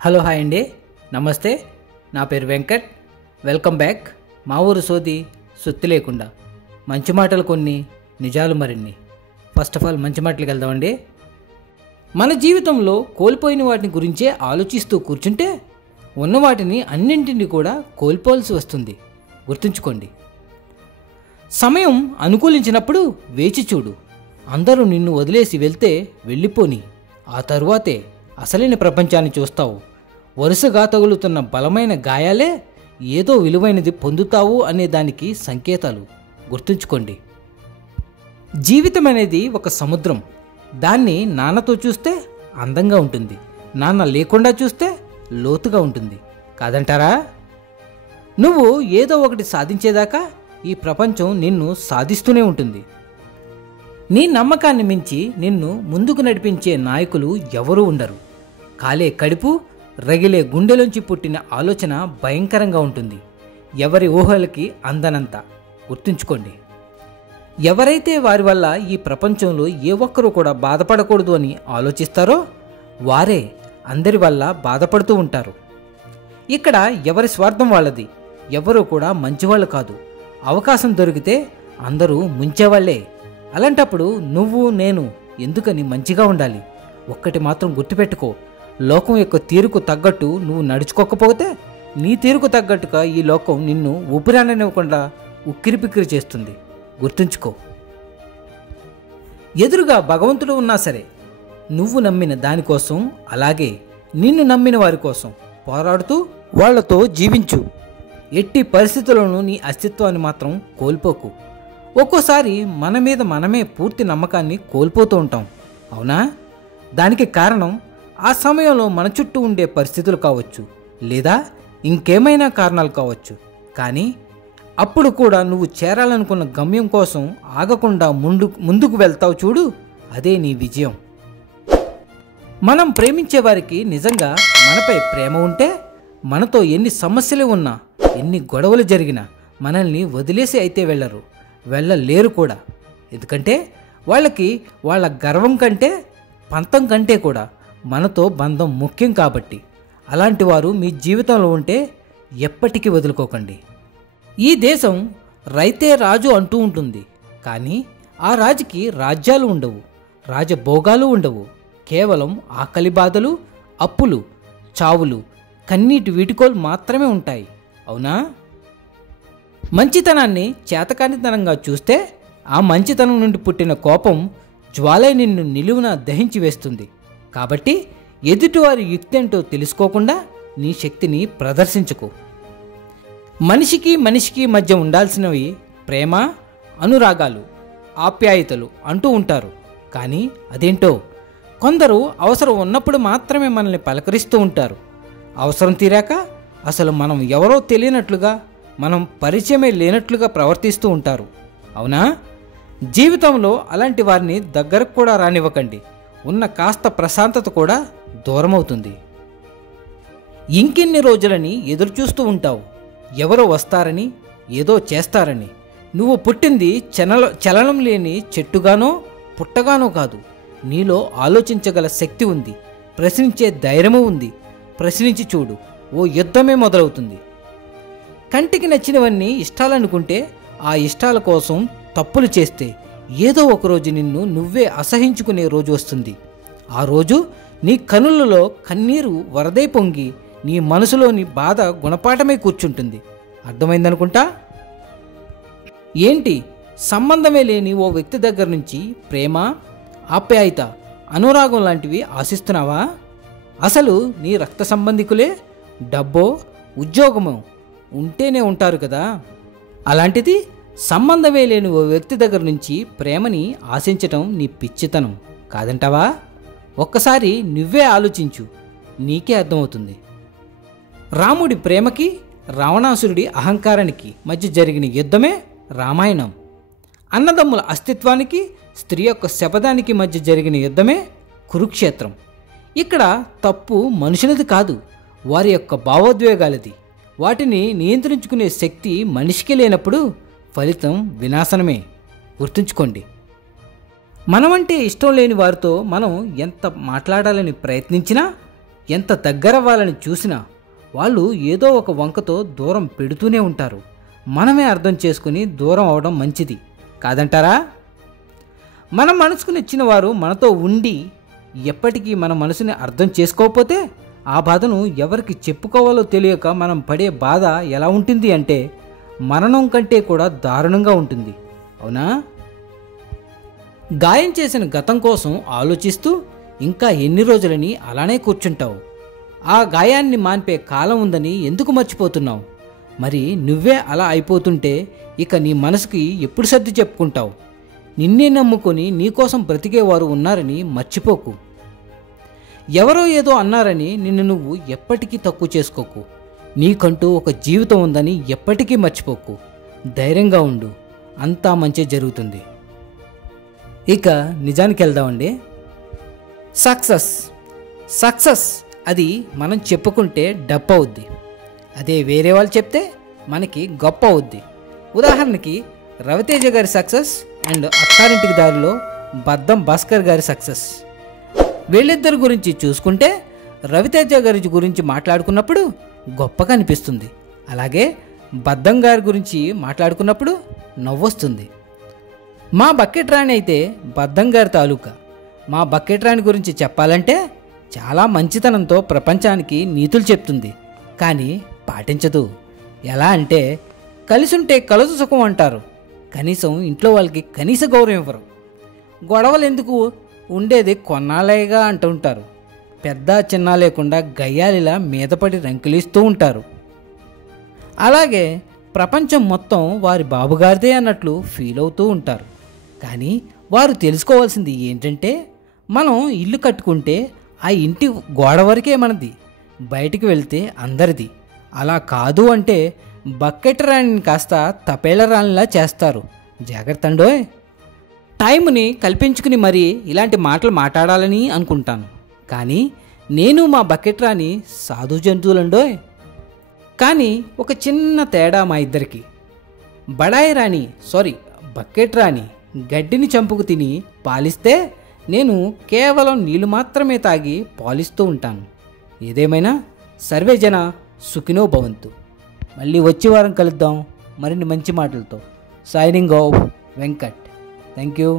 Hello hi అండి, నమస్తే. నా పేరు వెంకట్. Welcome back. మా ఊరు సోది సుత్తి లేకుండా మంచి మాటలు కొన్ని, నిజాలు మరిన్ని. ఫస్ట్ ఆఫ్ ఆల్ మంచి మాటలకు వెళ్దామండి. మన జీవితంలో కోల్పోయిన వాటిని గురించే ఆలోచిస్తూ కూర్చుంటే ఉన్న వాటిని అన్నింటినీ కూడా కోల్పోవాల్సి వస్తుంది. గుర్తుంచుకోండి. సమయం అనుకూలించినప్పుడు వేచి చూడు. అందరూ నిన్ను వదిలేసి వెళ్తే వెళ్ళిపోని. ఆ తరువాతే అసలైన ప్రపంచాన్ని చూస్తావు. వరుసగా తగులుతున్న బలమైన గాయాలే ఏదో విలువైనది పొందుతావు అనే దానికి సంకేతాలు. గుర్తుంచుకోండి. జీవితం అనేది ఒక సముద్రం. దాన్ని నాన్నతో చూస్తే అందంగా ఉంటుంది, నాన్న లేకుండా చూస్తే లోతుగా ఉంటుంది. కాదంటారా? నువ్వు ఏదో ఒకటి సాధించేదాకా ఈ ప్రపంచం నిన్ను సాధిస్తూనే ఉంటుంది. నీ నమ్మకాన్ని మించి నిన్ను ముందుకు నడిపించే నాయకులు ఎవరూ ఉండరు. కాలే కడుపు, రగిలే గుండెలోంచి పుట్టిన ఆలోచన భయంకరంగా ఉంటుంది. ఎవరి ఊహలకి అందనంత. గుర్తుంచుకోండి. ఎవరైతే వారి వల్ల ఈ ప్రపంచంలో ఏ ఒక్కరూ కూడా బాధపడకూడదు అని ఆలోచిస్తారో వారే అందరి వల్ల బాధపడుతూ ఉంటారు. ఇక్కడ ఎవరి స్వార్థం వాళ్ళది. ఎవరూ కూడా మంచివాళ్ళు కాదు. అవకాశం దొరికితే అందరూ ముంచేవాళ్లే. అలాంటప్పుడు నువ్వు నేను ఎందుకని మంచిగా ఉండాలి? ఒక్కటి మాత్రం గుర్తుపెట్టుకో. లోకం యొక్క తీరుకు తగ్గట్టు నువ్వు నడుచుకోకపోతే నీ తీరుకు తగ్గట్టుగా ఈ లోకం నిన్ను ఊపిరాడనివ్వకుండా ఉక్కిరిపిక్కిరి చేస్తుంది. గుర్తుంచుకో. ఎదురుగా భగవంతుడు ఉన్నా సరే నువ్వు నమ్మిన దానికోసం, అలాగే నిన్ను నమ్మిన వారి కోసం పోరాడుతూ వాళ్లతో జీవించు. ఎట్టి పరిస్థితుల్లోనూ నీ అస్తిత్వాన్ని మాత్రం కోల్పోకు. ఒక్కోసారి మన మీద మనమే పూర్తి నమ్మకాన్ని కోల్పోతూ ఉంటాం, అవునా? దానికి కారణం ఆ సమయంలో మన చుట్టూ ఉండే పరిస్థితులు కావచ్చు, లేదా ఇంకేమైనా కారణాలు కావచ్చు. కానీ అప్పుడు కూడా నువ్వు చేరాలనుకున్న గమ్యం కోసం ఆగకుండా ముందుకు వెళ్తావు చూడు, అదే నీ విజయం. మనం ప్రేమించే వారికి నిజంగా మనపై ప్రేమ ఉంటే మనతో ఎన్ని సమస్యలు ఉన్నా, ఎన్ని గొడవలు జరిగినా మనల్ని వదిలేసి అయితే వెళ్ళలేరు కూడా. ఎందుకంటే వాళ్ళకి వాళ్ళ గర్వం కంటే, పంతం కంటే కూడా మనతో బంధం ముఖ్యం కాబట్టి. అలాంటి వారు మీ జీవితంలో ఉంటే ఎప్పటికీ వదులుకోకండి. ఈ దేశం రైతే రాజు అంటూ ఉంటుంది, కానీ ఆ రాజుకి రాజ్యాలు ఉండవు, రాజభోగాలు ఉండవు. కేవలం ఆకలి బాధలు, అప్పులు, చావులు, కన్నీటి వీటికోలు మాత్రమే ఉంటాయి, అవునా? మంచితనాన్ని చేతకానితనంగా చూస్తే ఆ మంచితనం నుండి పుట్టిన కోపం జ్వాలై నిన్ను నిలువున దహించి వేస్తుంది. కాబట్టి ఎదుటివారి యుక్తి ఏంటో తెలుసుకోకుండా నీ శక్తిని ప్రదర్శించుకో. మనిషికి మనిషికి మధ్య ఉండాల్సినవి ప్రేమ, అనురాగాలు, ఆప్యాయతలు అంటూ ఉంటారు. కానీ అదేంటో కొందరు అవసరం ఉన్నప్పుడు మాత్రమే మనల్ని పలకరిస్తూ ఉంటారు. అవసరం తీరాక అసలు మనం ఎవరో తెలియనట్లుగా, మనం పరిచయమే లేనట్లుగా ప్రవర్తిస్తూ ఉంటారు, అవునా? జీవితంలో అలాంటి వారిని దగ్గరకు కూడా రానివ్వకండి. ఉన్న కాస్త ప్రశాంతత కూడా దూరమవుతుంది. ఇంకెన్ని రోజులని ఎదురుచూస్తూ ఉంటావు? ఎవరో వస్తారని, ఏదో చేస్తారని. నువ్వు పుట్టింది చలనం లేని చెట్టుగానో పుట్టగానో కాదు. నీలో ఆలోచించగల శక్తి ఉంది, ప్రశ్నించే ధైర్యము ఉంది. ప్రశ్నించి చూడు, ఓ యుద్ధమే మొదలవుతుంది. కంటికి నచ్చినవన్నీ ఇష్టాలనుకుంటే, ఆ ఇష్టాల కోసం తప్పులు చేస్తే ఏదో ఒకరోజు నిన్ను నువ్వే అసహించుకునే రోజు వస్తుంది. ఆ రోజు నీ కనులలో కన్నీరు వరదై పొంగి నీ మనసులోని బాధ గుణపాఠమై కూర్చుంటుంది. అర్థమైందనుకుంటా. ఏంటి, సంబంధమే లేని ఓ వ్యక్తి దగ్గర నుంచి ప్రేమ, ఆప్యాయత, అనురాగం లాంటివి ఆశిస్తున్నావా? అసలు నీ రక్త సంబంధికులే డబ్బో ఉద్యోగమో ఉంటేనే ఉంటారు కదా. అలాంటిది సంబంధమే లేని ఓ వ్యక్తి దగ్గర నుంచి ప్రేమని ఆశించటం నీ పిచ్చితనం కాదంటావా? ఒక్కసారి నువ్వే ఆలోచించు, నీకే అర్థమవుతుంది. రాముడి ప్రేమకి, రావణాసురుడి అహంకారానికి మధ్య జరిగిన యుద్ధమే రామాయణం. అన్నదమ్ముల అస్తిత్వానికి, స్త్రీ యొక్క శపథానికి మధ్య జరిగిన యుద్ధమే కురుక్షేత్రం. ఇక్కడ తప్పు మనుషులది కాదు, వారి యొక్క భావోద్వేగాలది. వాటిని నియంత్రించుకునే శక్తి మనిషికి లేనప్పుడు ఫలితం వినాశనమే. గుర్తుంచుకోండి. మనమంటే ఇష్టం లేని వారితో మనం ఎంత మాట్లాడాలని ప్రయత్నించినా ఎంత దగ్గరవ్వాలని చూసినా వాళ్ళు ఏదో ఒక వంకతో దూరం పెడుతూనే ఉంటారు. మనమే అర్థం చేసుకుని దూరం అవడం మంచిది కాదంటారా? మన మనసుకు నచ్చిన వారు మనతో ఉండి ఎప్పటికీ మన మనసుని అర్థం చేసుకోకపోతే ఆ బాధను ఎవరికి చెప్పుకోవాలో తెలియక మనం పడే బాధ ఎలా ఉంటుంది అంటే మరణం కంటే కూడా దారుణంగా ఉంటుంది. అవునా? గాయం చేసిన గతం కోసం ఆలోచిస్తూ ఇంకా ఎన్ని రోజులని అలానే కూర్చుంటావు? ఆ గాయాన్ని మాన్పే కాలం ఉందని ఎందుకు మర్చిపోతున్నావు? మరి నువ్వే అలా అయిపోతుంటే ఇక నీ మనసుకి ఎప్పుడు సర్ది చెప్పుకుంటావు? నిన్నే నమ్ముకొని నీకోసం బ్రతికేవారు ఉన్నారని మర్చిపోకు. ఎవరో ఏదో అన్నారని నిన్ను నువ్వు ఎప్పటికీ తక్కువ చేసుకోకు. నీకంటూ ఒక జీవితం ఉందని ఎప్పటికీ మర్చిపోకు. ధైర్యంగా ఉండు, అంతా మంచి జరుగుతుంది. ఇక నిజానికి వెళ్దామండి. సక్సెస్ అది మనం చెప్పుకుంటే డప్పు అవుద్ది. అదే వేరే వాళ్ళు చెప్తే మనకి గొప్ప అవుద్ది. ఉదాహరణకి రవితేజ గారి సక్సెస్ అండ్ అత్తారింటికి దారిలో బద్దం భాస్కర్ గారి సక్సెస్. వీళ్ళిద్దరి గురించి చూసుకుంటే రవితేజ గారి గురించి మాట్లాడుకున్నప్పుడు గొప్పగా అనిపిస్తుంది. అలాగే బద్దం గారి గురించి మాట్లాడుకున్నప్పుడు నవ్వొస్తుంది. మా బకెట్ రాణి అయితే బద్దం గారి తాలూకా. మా బకెట్ రాణి గురించి చెప్పాలంటే చాలా మంచితనంతో ప్రపంచానికి నీతులు చెప్తుంది, కానీ పాటించదు. ఎలా అంటే కలిసుంటే కలుసు సుఖం అంటారు, కనీసం ఇంట్లో వాళ్ళకి కనీస గౌరవం ఇవ్వరు. గొడవలు ఎందుకు, ఉండేది కొన్నాళ్ళేగా అంటుంటారు. పెద్ద చిన్న లేకుండా గయ్యాలిలా మీదపడి రంకిలిస్తూ ఉంటారు. అలాగే ప్రపంచం మొత్తం వారి బాబుగారిదే అన్నట్లు ఫీల్ అవుతూ ఉంటారు. కానీ వారు తెలుసుకోవాల్సింది ఏంటంటే మనం ఇల్లు కట్టుకుంటే ఆ ఇంటి గోడ వరకే మనది, బయటికి వెళ్తే అందరిది. అలా కాదు అంటే బకెట్ రాణిని కాస్త తపేళ్ల రాణిలా చేస్తారు. జాగ్రత్త అండోయ్. టైంని కల్పించుకుని మరీ ఇలాంటి మాటలు మాట్లాడాలని అనుకుంటాను, కానీ నేను మా బకెట్ రాణి సాధు జంతువులండోయ్. కానీ ఒక చిన్న తేడా మా ఇద్దరికి. బడాయి రాణి బకెట్ రాణి గడ్డిని చంపుకు తిని పాలిస్తే నేను కేవలం నీళ్లు మాత్రమే తాగి పాలిస్తూ ఉంటాను. ఏదేమైనా సర్వే జన సుఖినో భవంతు. మళ్ళీ వచ్చే వారం కలుద్దాం మరిన్ని మంచి మాటలతో. Signing off Venkat. Thank you.